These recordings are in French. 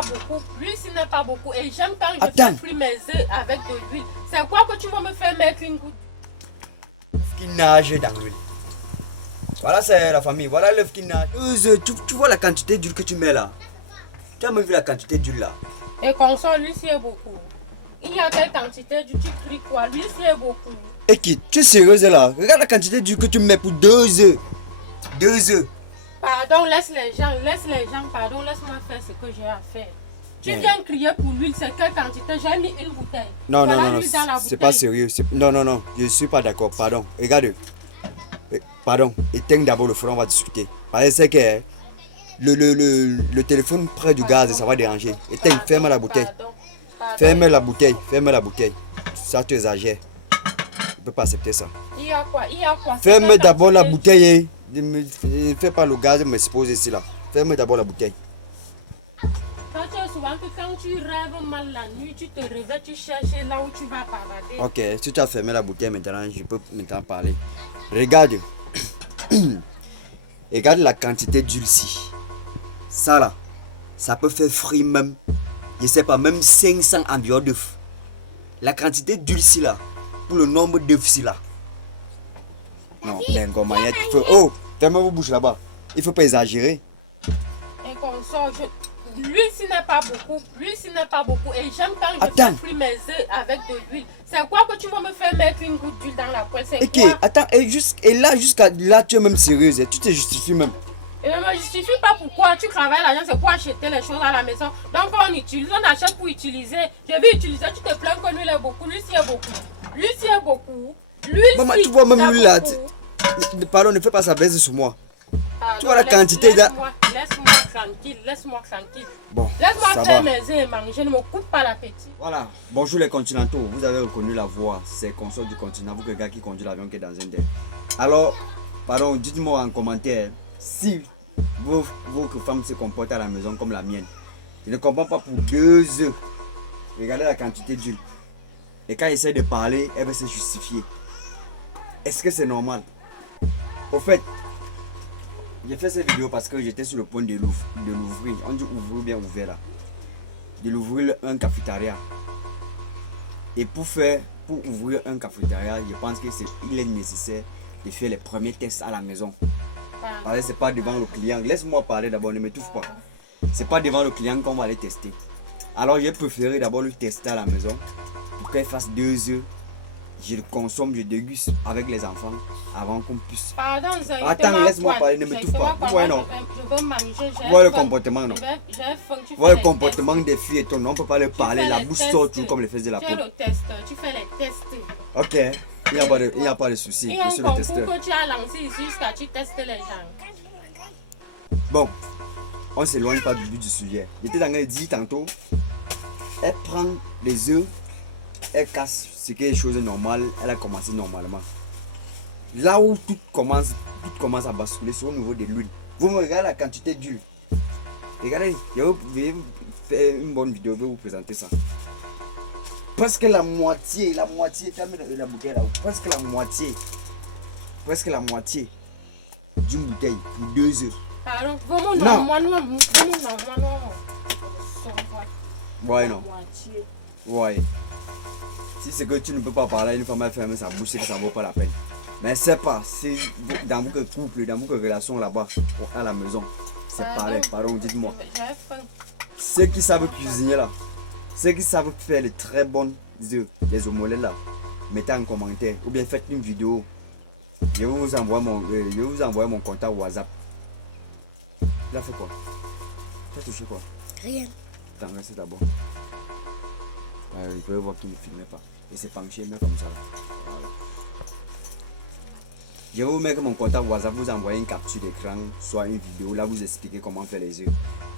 pas beaucoup, l'huile n'est pas beaucoup. Et j'aime quand je fais frire mes œufs avec de l'huile. C'est quoi que tu vas me faire mettre une goutte? Qui nage dans l'huile. Voilà, c'est la famille. Voilà l'œuf qui nage. Tu vois la quantité d'huile que tu mets là? Tu as même vu la quantité d'huile là? Et comme ça, l'huile c'est beaucoup. Il y a quelle quantité d'huile? Tu cries quoi? L'huile c'est beaucoup. Et qui? Tu es sérieuse là? Regarde la quantité d'huile que tu mets pour 2 œufs. 2 œufs. Pardon, laisse les gens, pardon, laisse-moi faire ce que j'ai à faire. Tu viens crier pour l'huile, c'est quelle quantité? J'ai mis une bouteille. Non, voilà non, c'est pas sérieux. Non, je suis pas d'accord, pardon. Regarde. Pardon, éteins d'abord le feu, on va discuter. Parce que c'est que le téléphone près du gaz, ça va déranger. Éteins, ferme la bouteille. Ferme la bouteille. Ça, tu exagères. Je ne peux pas accepter ça. Il y a quoi? Ferme d'abord la bouteille. Ne fais pas le gaz, me expose ici là. Ferme d'abord la bouteille. Quand tu es souvent que quand tu rêves mal la nuit, tu te réveilles, tu cherches là où tu vas balader. Ok, si tu as fermé la bouteille maintenant, je peux maintenant parler. Regarde. Regarde la quantité d'huile ici. Ça là, ça peut faire frire même, je sais pas, même 500 environ d'œufs. La quantité d'huile ici là, pour le nombre d'œufs ici là. Non, l'ingomayette, oh, fermez vos bouches là-bas. Il faut pas exagérer. Et comme ça, l'huile n'est pas beaucoup. Et j'aime quand je fais frire mes œufs avec de l'huile. C'est quoi que tu vas me faire mettre une goutte d'huile dans la poêle? C'est quoi? Attends, et là, jusqu'à là, tu es même sérieuse, tu te justifies même. Et ne me justifie pas pourquoi tu travailles l'argent, c'est pour acheter les choses à la maison. Donc on achète pour utiliser. Je vais utiliser, tu te plains que l'huile est beaucoup. L'huile est beaucoup. Maman, tu vois même l'huile là. Pardon, ne fais pas ça baisse sur moi. Pardon, tu vois la quantité là. Laisse-moi tranquille. Bon, laisse-moi faire mes œufs et manger, ne me coupe pas l'appétit. Voilà, bonjour les continentaux. Vous avez reconnu la voix, c'est consort du continent. Vous, le gars qui conduit l'avion qui est dans un dé. Alors, pardon, dites-moi en commentaire si votre femme se comporte à la maison comme la mienne. Je ne comprends pas pour 2 œufs. Regardez la quantité d'huile. Et quand elle essaie de parler, elle va se justifier. Est-ce que c'est normal? Au fait, j'ai fait cette vidéo parce que j'étais sur le point de l'ouvrir. On dit ouvrir ou bien ouvert là. De l'ouvrir un cafétéria. Et pour ouvrir un cafétéria, je pense qu'il est nécessaire de faire les premiers tests à la maison. Parce que c'est pas devant le client. Laisse-moi parler d'abord, ne m'étouffe pas. C'est pas devant le client qu'on va aller tester. Alors j'ai préféré d'abord le tester à la maison pour qu'elle fasse 2 œufs. Je le consomme, je déguste avec les enfants avant qu'on puisse. Pardon, attends, laisse-moi parler, ne m'étouffe pas. Ouais, non. Je veux manger. Vois le comportement, non. Vois le comportement des filles et ton nom, on ne peut pas leur parler. La bouche sort tout comme les fesses de la peau. Tu fais les tests. Ok, il n'y a pas de souci. Je suis le testeur. Que tu as lancé ici jusqu'à tu testes les gens. Bon, on ne s'éloigne pas du but du sujet. J'étais dans le dit tantôt. Elle prend les œufs. Elle casse ce qui est chose normale, elle a commencé normalement. Là où tout commence à basculer, c'est au niveau de l'huile. Vous me regardez la quantité d'huile. Regardez, je vais faire une bonne vidéo, je vais vous présenter ça. Presque la moitié, fermez la bouteille là, presque la moitié d'une bouteille pour 2 œufs. Pardon, ouais, non. Ouais. Si c'est que tu ne peux pas parler à une femme, elle ferme sa bouche, c'est que ça ne vaut pas la peine. Mais c'est pas, c'est dans votre couple, dans votre relation là-bas, à la maison, c'est pareil. Pardon, dites-moi. Ceux qui savent cuisiner là, ceux qui savent faire les très bonnes œufs, les omelettes là, mettez en commentaire ou bien faites une vidéo. Je vais vous envoyer mon contact WhatsApp. Il a fait quoi? Tu as touché quoi? Rien. Attends, reste d'abord. Vous pouvez voir qu'il ne filmait pas. Et c'est penché, mais comme ça. Voilà. Je vais vous mettre mon contact WhatsApp, vous envoyer une capture d'écran, soit une vidéo, là vous expliquez comment faire les œufs.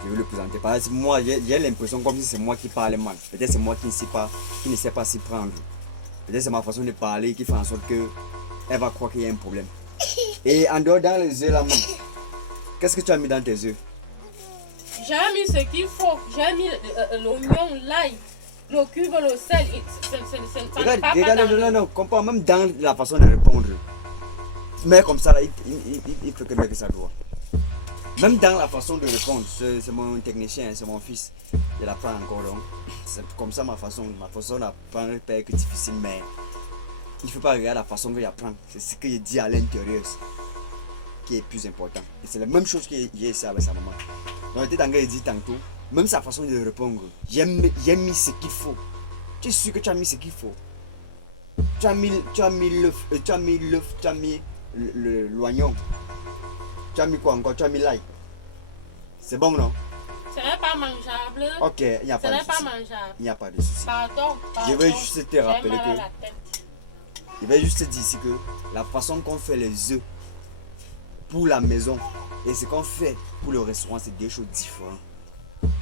Je vais le présenter. Parce que moi, j'ai l'impression comme si c'est moi qui parle mal. Peut-être c'est moi qui ne sais pas s'y prendre. Peut-être c'est ma façon de parler qui fait en sorte que elle va croire qu'il y a un problème. Et en dehors dans les œufs là, qu'est-ce que tu as mis dans tes œufs? J'ai mis ce qu'il faut. J'ai mis l'oignon, l'ail, le cuivre, le sel. Regarde, non, comprends même dans la façon de répondre. Mais comme ça, là, il faut que ça doit. Même dans la façon de répondre, c'est mon technicien, c'est mon fils. Il apprend encore donc. C'est comme ça ma façon d'apprendre peut être difficile, mais il ne faut pas regarder la façon qu'il apprend. C'est ce qu'il dit à l'intérieur qui est plus important. Et c'est la même chose qu'il a essayé avec sa maman. Donc il était dit tantôt, même sa façon de répondre, j'ai mis ce qu'il faut. Tu es sûr que tu as mis ce qu'il faut? Tu as mis l'œuf, tu as mis l'oignon. Tu as mis quoi encore? Tu as mis l'ail. C'est bon, non? Ce n'est pas mangeable. Ok, il n'y a pas de souci. Ce n'est pas mangeable. Il n'y a pas de souci. Pardon. Je vais juste te rappeler que... Je vais juste te dire ici que la façon qu'on fait les œufs pour la maison et ce qu'on fait pour le restaurant, c'est deux choses différentes.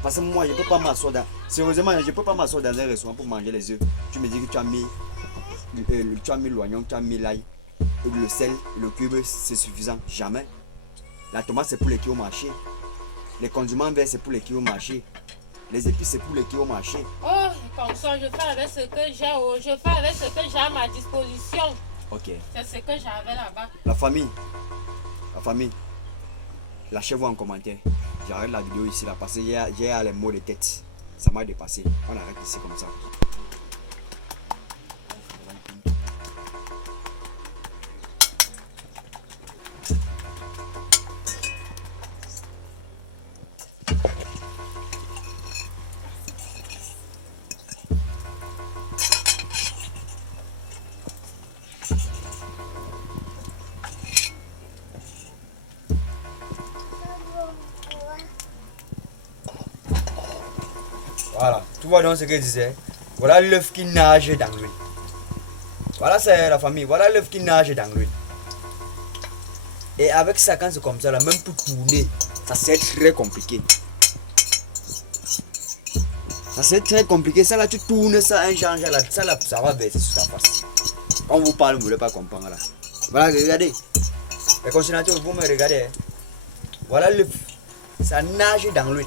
Parce que moi, je ne peux pas m'asseoir dans... Sérieusement, je ne peux pas m'asseoir dans un restaurant pour manger les œufs. Tu me dis que tu as mis l'oignon, tu as mis l'ail, le sel, le cube, c'est suffisant. Jamais. La tomate, c'est pour les qui au marché. Les condiments verts, c'est pour les qui au marché. Les épices, c'est pour les qui au marché. Oh, comme ça, je fais avec ce que j'ai. Je fais avec ce que j'ai à ma disposition. Ok. C'est ce que j'avais là-bas. La famille. Lâchez-vous en commentaire. J'arrête la vidéo ici là parce que j'ai les mots de tête. Ça m'a dépassé. On arrête ici comme ça. Voilà, tu vois donc ce que je disais. Voilà l'œuf qui nage dans l'huile. Voilà, c'est la famille. Voilà l'œuf qui nage dans l'huile. Et avec ça, quand c'est comme ça, là, même pour tourner, ça c'est très compliqué. Ça c'est très compliqué. Ça là, tu tournes ça, un genre là, ça là, ça va baisser sur ta face. Quand on vous parle, vous ne voulez pas comprendre là. Voilà, regardez. Les consommateurs, vous me regardez. Voilà l'œuf. Ça nage dans l'huile.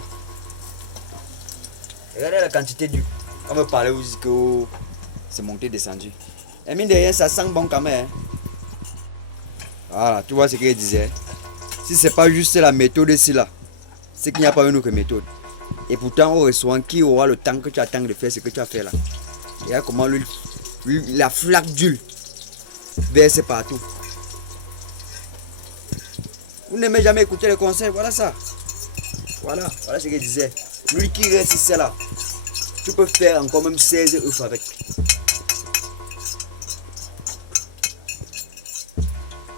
Regardez la quantité d'huile. On me parlait aussi que c'est monté, descendu. Et mine de rien, ça sent bon quand même. Voilà, tu vois ce qu'il disait. Si c'est pas juste la méthode ici là, c'est qu'il n'y a pas une autre méthode. Et pourtant, au restaurant, qui aura le temps que tu attends de faire ce que tu as fait là? Regarde comment la flaque d'huile verse partout. Vous n'aimez jamais écouter les conseils, voilà ça. Voilà ce qu'il disait. L'huile qui reste ici là, tu peux faire encore même 16 œufs avec.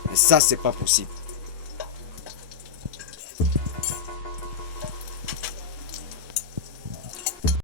Mais ça, c'est pas possible.